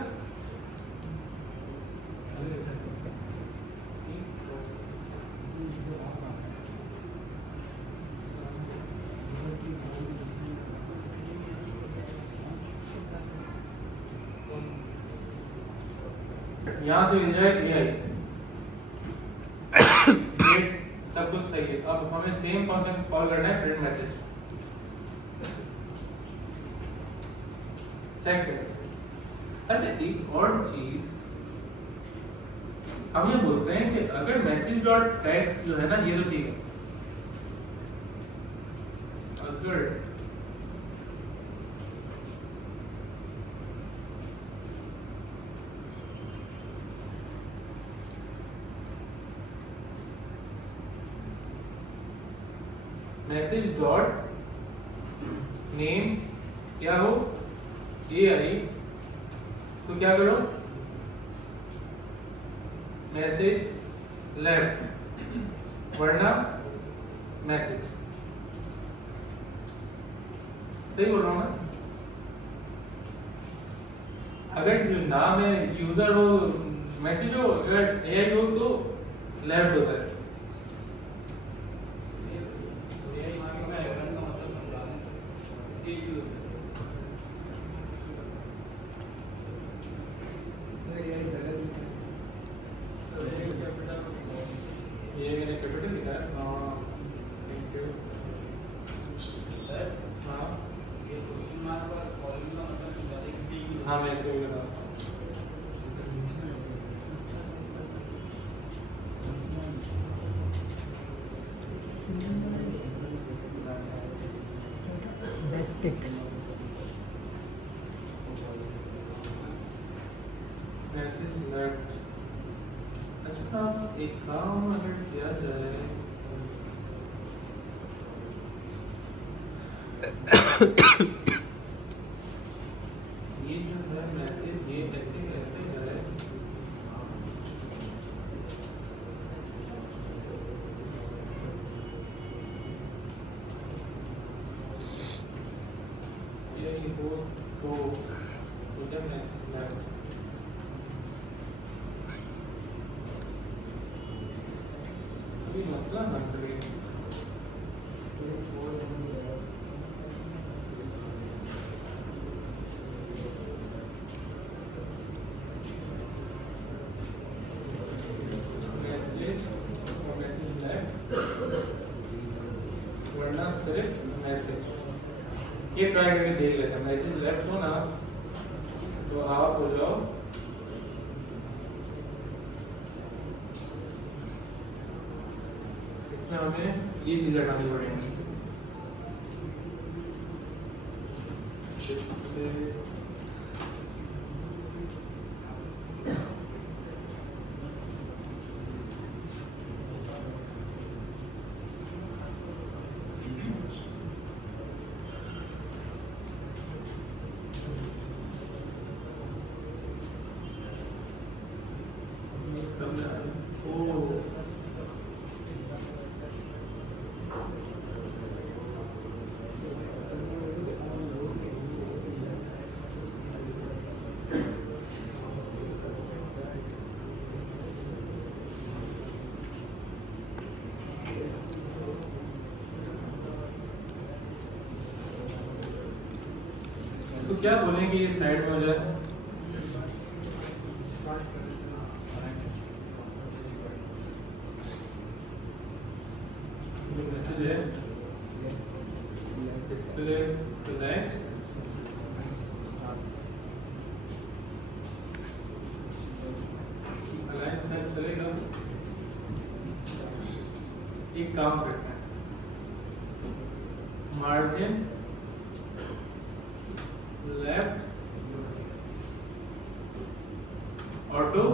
यहाँ से मिल जाए सब कुछ सही है। अब हमें सेम फंक्शन कॉल करना है प्रिंट मैसेज। चेक करें। अच्छा एक और चीज हम ये बोलते हैं कि अगर मैसेज डॉट टेक्स्ट जो है ना ये तो ठीक है, अगर मैसेज डॉट नेम क्या हो AI तो क्या करो मैसेज लेफ्ट वरना मैसेज। सही बोल रहा हूँ मैं? अगर जो नाम है यूजर हो मैसेज हो, अगर AI हो तो लेफ्ट होता है। ये मैंने कैपिटल लिखा है। Thank you sir. हाँ ये क्वेश्चन मार्क पर कॉलम का मतलब ज़्यादा किसी हाँ मैं इसको बता मैसेज लेफ्ट। अच्छा एक काम अगर किया जाए ये जो है मैसेज ये ऐसे कैसे है ये हो तो क्या मैसेज लेफ्ट कोई मसला ना करें। छोड़ देंगे मैसेज और मैसेज लेफ्ट वरना सिर्फ मैसेज। ये ट्राई करके देख लेते हैं। मैसेज लेफ्ट हो ना तो आप हो जाओ इसमें हमें ये चीज हटानी पड़ेगी। इसको क्या बोलेंगे ये साइड में हो जाए? ये मैसेज है डिस्प्ले फ्लैग्स अलाइन साइड चलेगा। एक काम करते हैं, margin left auto,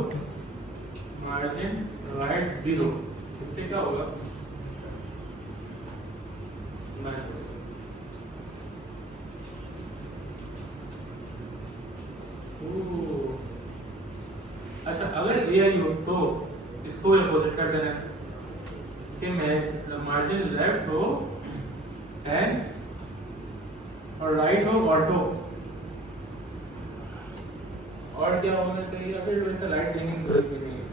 margin right 0। इससे क्या होगा? नाइस। अच्छा, अगर AI हो तो इसको अपोजिट कर देना कि मैं मार्जिन लेफ्ट हो 10 और राइट हो ऑटो। और क्या होना चाहिए? फिर वैसे लाइट देने की जरूरत भी नहीं है।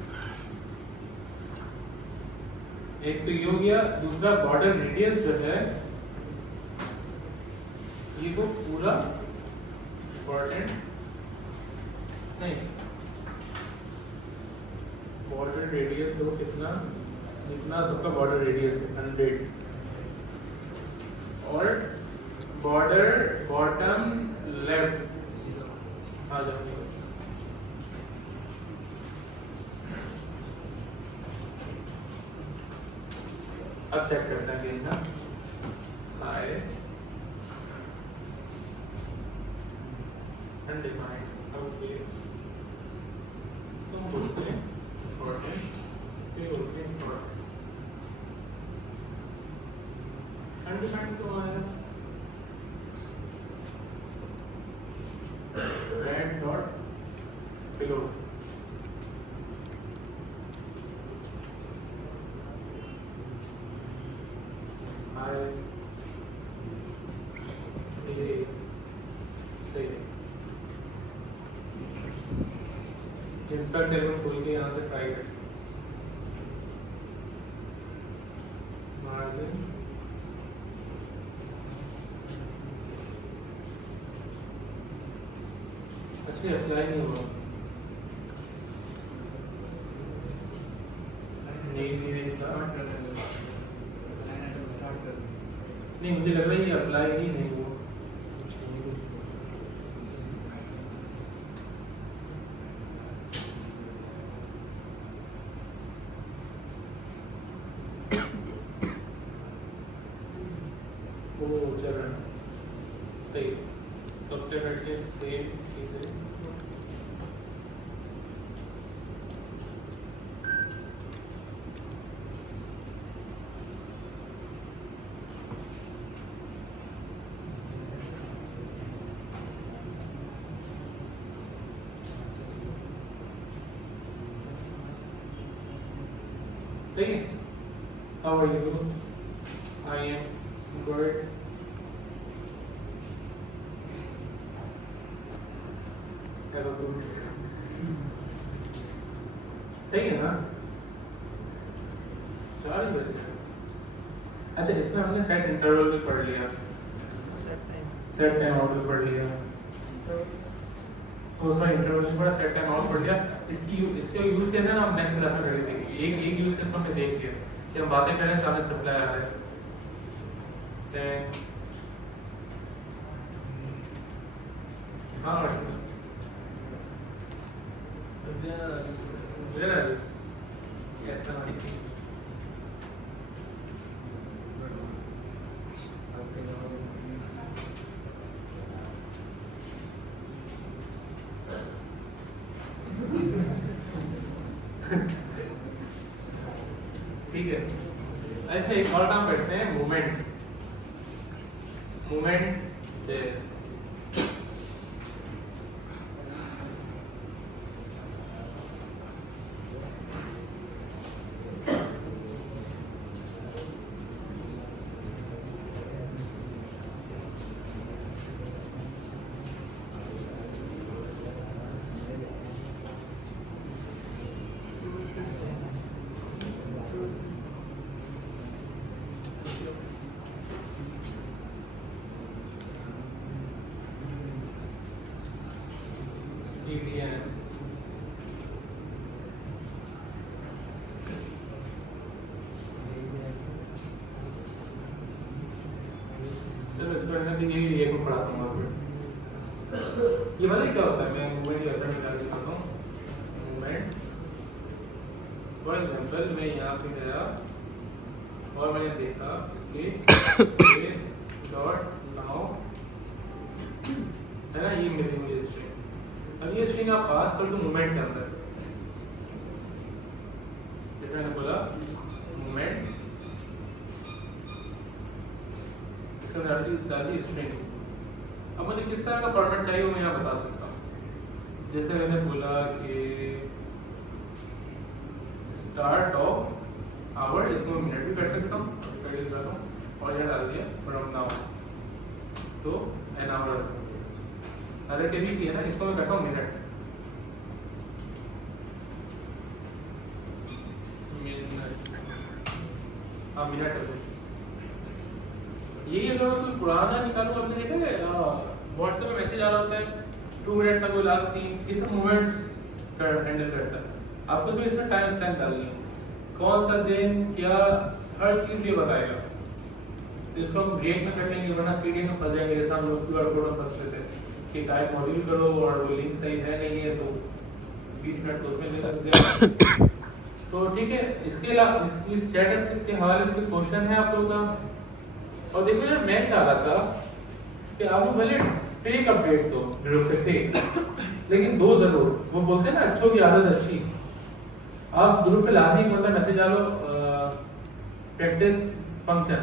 एक तो ये हो गया, दूसरा बॉर्डर रेडियस जो है ये तो पूरा इम्पोर्टेंट नहीं, बॉर्डर रेडियस तो कितना, जितना सबका बॉर्डर रेडियस है 100, और बॉर्डर बॉटम लेफ्ट आ जाएंगे। अब चेक करते हैं कि ना आए अनडिफाइंड। ओके, इसको बोलते हैं इम्पोर्टेंट, इसके बोलते हैं इम्पोर्टेंट। अनडिफाइंड तो आएगा red dot below। Inspect table खोल के यहाँ से ट्राई करें। मार्जिन अच्छे अप्लाई नहीं हुआ, नहीं मुझे लग रहा है ये अप्लाई ही नहीं हुआ। वो चल रहा है सही, सबसे करके सेम चीजें। सही है। How are you? I am good. Have a good day. सही है ना? 4 बज गए। अच्छा, इसमें हमने सेट इंटरवल भी पढ़ लिया, सेट टाइम आउट भी पढ़ लिया, तो उसमें इंटरवल भी पढ़ा, सेट टाइम आउट पढ़ लिया। इसके यूज कैसे ना हम नेक्स्ट क्लास में करके देखेंगे। एक यूज केस हमने देख लिया कि हम बातें करें, सामने रिप्लाई आ रहा है। थैंक्स। हाँ ऐसा नहीं ठीक है। ऐसे एक और काम करते हैं, मूवमेंट। GTN चलो इसको रहने दीजिए, ये को पढ़ाता हूँ आपको। ये पता है क्या होता है, मैं मूवमेंट की अर्थर निकाल के बताता हूँ। मूवमेंट फॉर एग्जाम्पल मैं यहाँ पे गया और मैंने देखा कि ये डॉट नाउ है ना, ये मिली हुई स्ट्रिंग। अब ये स्ट्रिंग आप पास कर दो मूवमेंट के अंदर, जैसे मैंने बोला मूवमेंट, इसके अंदर डाल दी स्ट्रिंग। अब मुझे किस तरह का फॉर्मेट चाहिए वो मैं यहाँ बता सकता हूँ। जैसे मैंने बोला कि स्टार्ट ऑफ आवर, इसको मिनट भी कर सकता हूँ, और यहाँ डाल दिया फ्रॉम नाउ, तो एन आवर अरे के भी किया ना, इसको मैं करता हूँ मिनट। हाँ मिनट कर दो। यही अगर मैं कोई पुराना निकालूँ, आपने देखा है व्हाट्सएप में मैसेज आ रहा होता है 2 मिनट्स का कोई लास्ट सीन, ये सब मूवमेंट्स हैंडल करता है। आपको इसमें टाइम स्टैम्प डालनी है, कौन सा दिन क्या, हर चीज़ ये बताएगा। तो इसको हम ब्रेक में कर लेंगे, वरना सीडी में फंस जाएंगे, जैसे हम लोग QR कोड में फंस लेते हैं कि टाइप मॉड्यूल करो और वो लिंक सही है नहीं है, तो 20 मिनट तो उसमें लग जाएगा। तो ठीक है, इसके अलावा इस चैट के हवाले से कोई क्वेश्चन है आप लोगों का? और देखो यार, मैं चाह रहा था कि आप लोग भले फेक अपडेट दो, ग्रुप से फेक, लेकिन दो जरूर। वो बोलते हैं ना अच्छों की आदत अच्छी। आप ग्रुप पे लाजमी एक मतलब मैसेज डालो, प्रैक्टिस फंक्शन,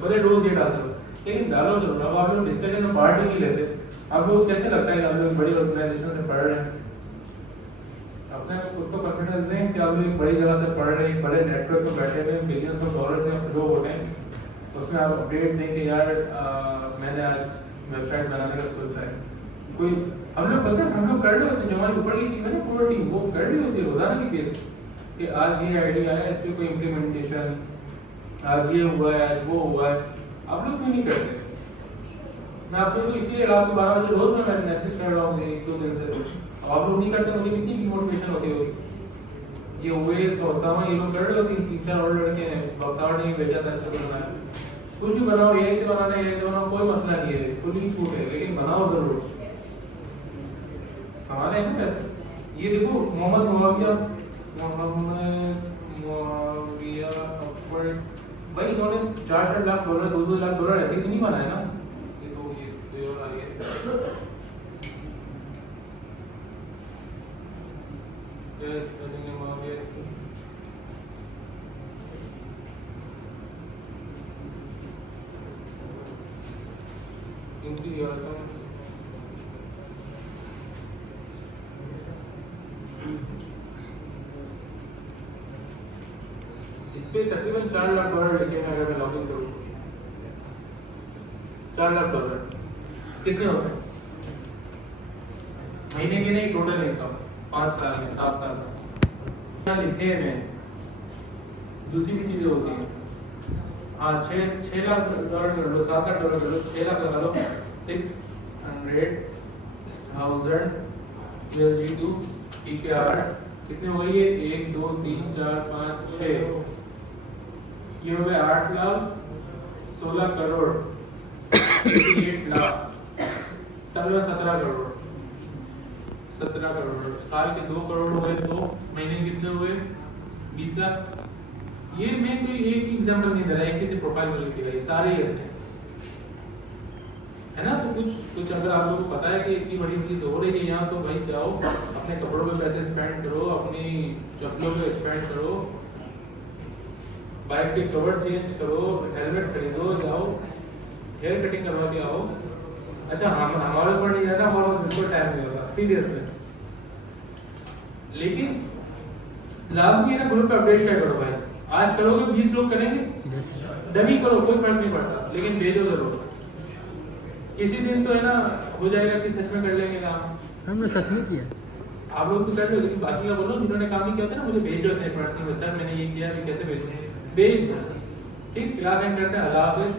भले रोज ये डाल दो, लेकिन डालो जरूर। अब आप लोग डिस्कशन में पार्ट ही नहीं लेते, आप लोग कैसे लगता है कि आप लोग बड़ी ऑर्गेनाइजेशन से पढ़ रहे हैं? अपने खुद को कॉन्फिडेंस दें कि आप लोग एक बड़ी जगह से पढ़ रहे हैं, एक बड़े नेटवर्क में बैठे हुए, बिलियंस ऑफ डॉलर से लोग होते हैं, उसमें आप अपडेट दें कि यार मैंने आज वेबसाइट बनाने का सोचा है। कोई हम लोग पता है, हम लोग कर रहे होते हैं, जो हमारी ऊपर की टीम है ना, पूरी टीम वो कर रही होती है रोजाना की बेस कि आज ये आइडिया आया, इस पर कोई इम्प्लीमेंटेशन, आज ये हुआ है, आज वो हुआ है। आप लोग क्यों नहीं करते? मैं आप लोग को इसीलिए रात को 12 बजे रोज मैं मैसेज कर रहा हूँ 1-2 दिन से। अब आप लोग नहीं करते, मुझे कितनी डिमोटिवेशन होती होगी। ये ओएस और सामा ये लोग कर रहे होते हैं, 3-4 और लड़के हैं, बक्तावर ने भेजा था अच्छा बनाया, कुछ भी बनाओ, यही से बनाना है, यही से बनाओ, कोई मसला नहीं है, खुली छूट है, लेकिन बनाओ जरूर। हमारे हैं ना कैसे, ये देखो मोहम्मद मुआविया भाई, इन्होंने 4-4 लाख डॉलर, 2-2 लाख डॉलर ऐसे ही तो नहीं बनाए ना। ये तो ये आ गया। इस पे तकरीबन 4 लाख डॉलर लिखे हैं। अगर मैं लॉगिन करूँ 4 लाख डॉलर कितने होते हैं महीने के? नहीं, टोटल इनकम 5 साल में, 7 साल में यहाँ लिखे हैं। दूसरी भी चीजें होती हैं। हाँ, 6 लाख डॉलर कर लो, 7 लाख डॉलर कर लो, 6 लाख लगा लो, 600,000 USD टू PKR कितने हो गई है? 1 2 3 4 5 6, ये हो गए 8 लाख, 16 करोड़, 8 लाख, तब 17 करोड़, 17 करोड़, साल के 2 करोड़ हो गए, तो महीने कितने हुए? 20 लाख। ये मैं कोई एक एग्जांपल नहीं दे रहा, एक ही प्रोफाइल में लिख दिया, ये सारे ऐसे हैं, है ना। तो कुछ अगर आप लोगों को पता है कि इतनी बड़ी चीज हो रही है यहाँ, तो भाई जाओ अपने कपड़ों पे पैसे स्पेंड करो, अपनी चप्पलों पे स्पेंड करो, बाइक के कवर चेंज करो, हेलमेट खरीदो, जाओ हेयर कटिंग करवा के आओ। अच्छा, हमारे ऊपर नहीं जाना, और बिल्कुल टाइम नहीं होगा सीरियस में। लेकिन लाजमी है ना, ग्रुप पे अपडेट शेयर करो भाई। आज करोगे 20 लोग करेंगे, डमी करो, कोई फर्क नहीं पड़ता, लेकिन भेजो जरूर। इसी दिन तो है ना हो जाएगा कि सच में कर लेंगे काम। हमने सच में किया, आप लोग तो कर रहे हो, लेकिन बाकी का बोलो, जिन्होंने काम नहीं किया था ना, मुझे भेज रहे थे पर्सनल में, सर मैंने ये किया, अभी कैसे भेजने, भेज। ठीक, क्लास एंड करते हैं, अल्लाह हाफिज़।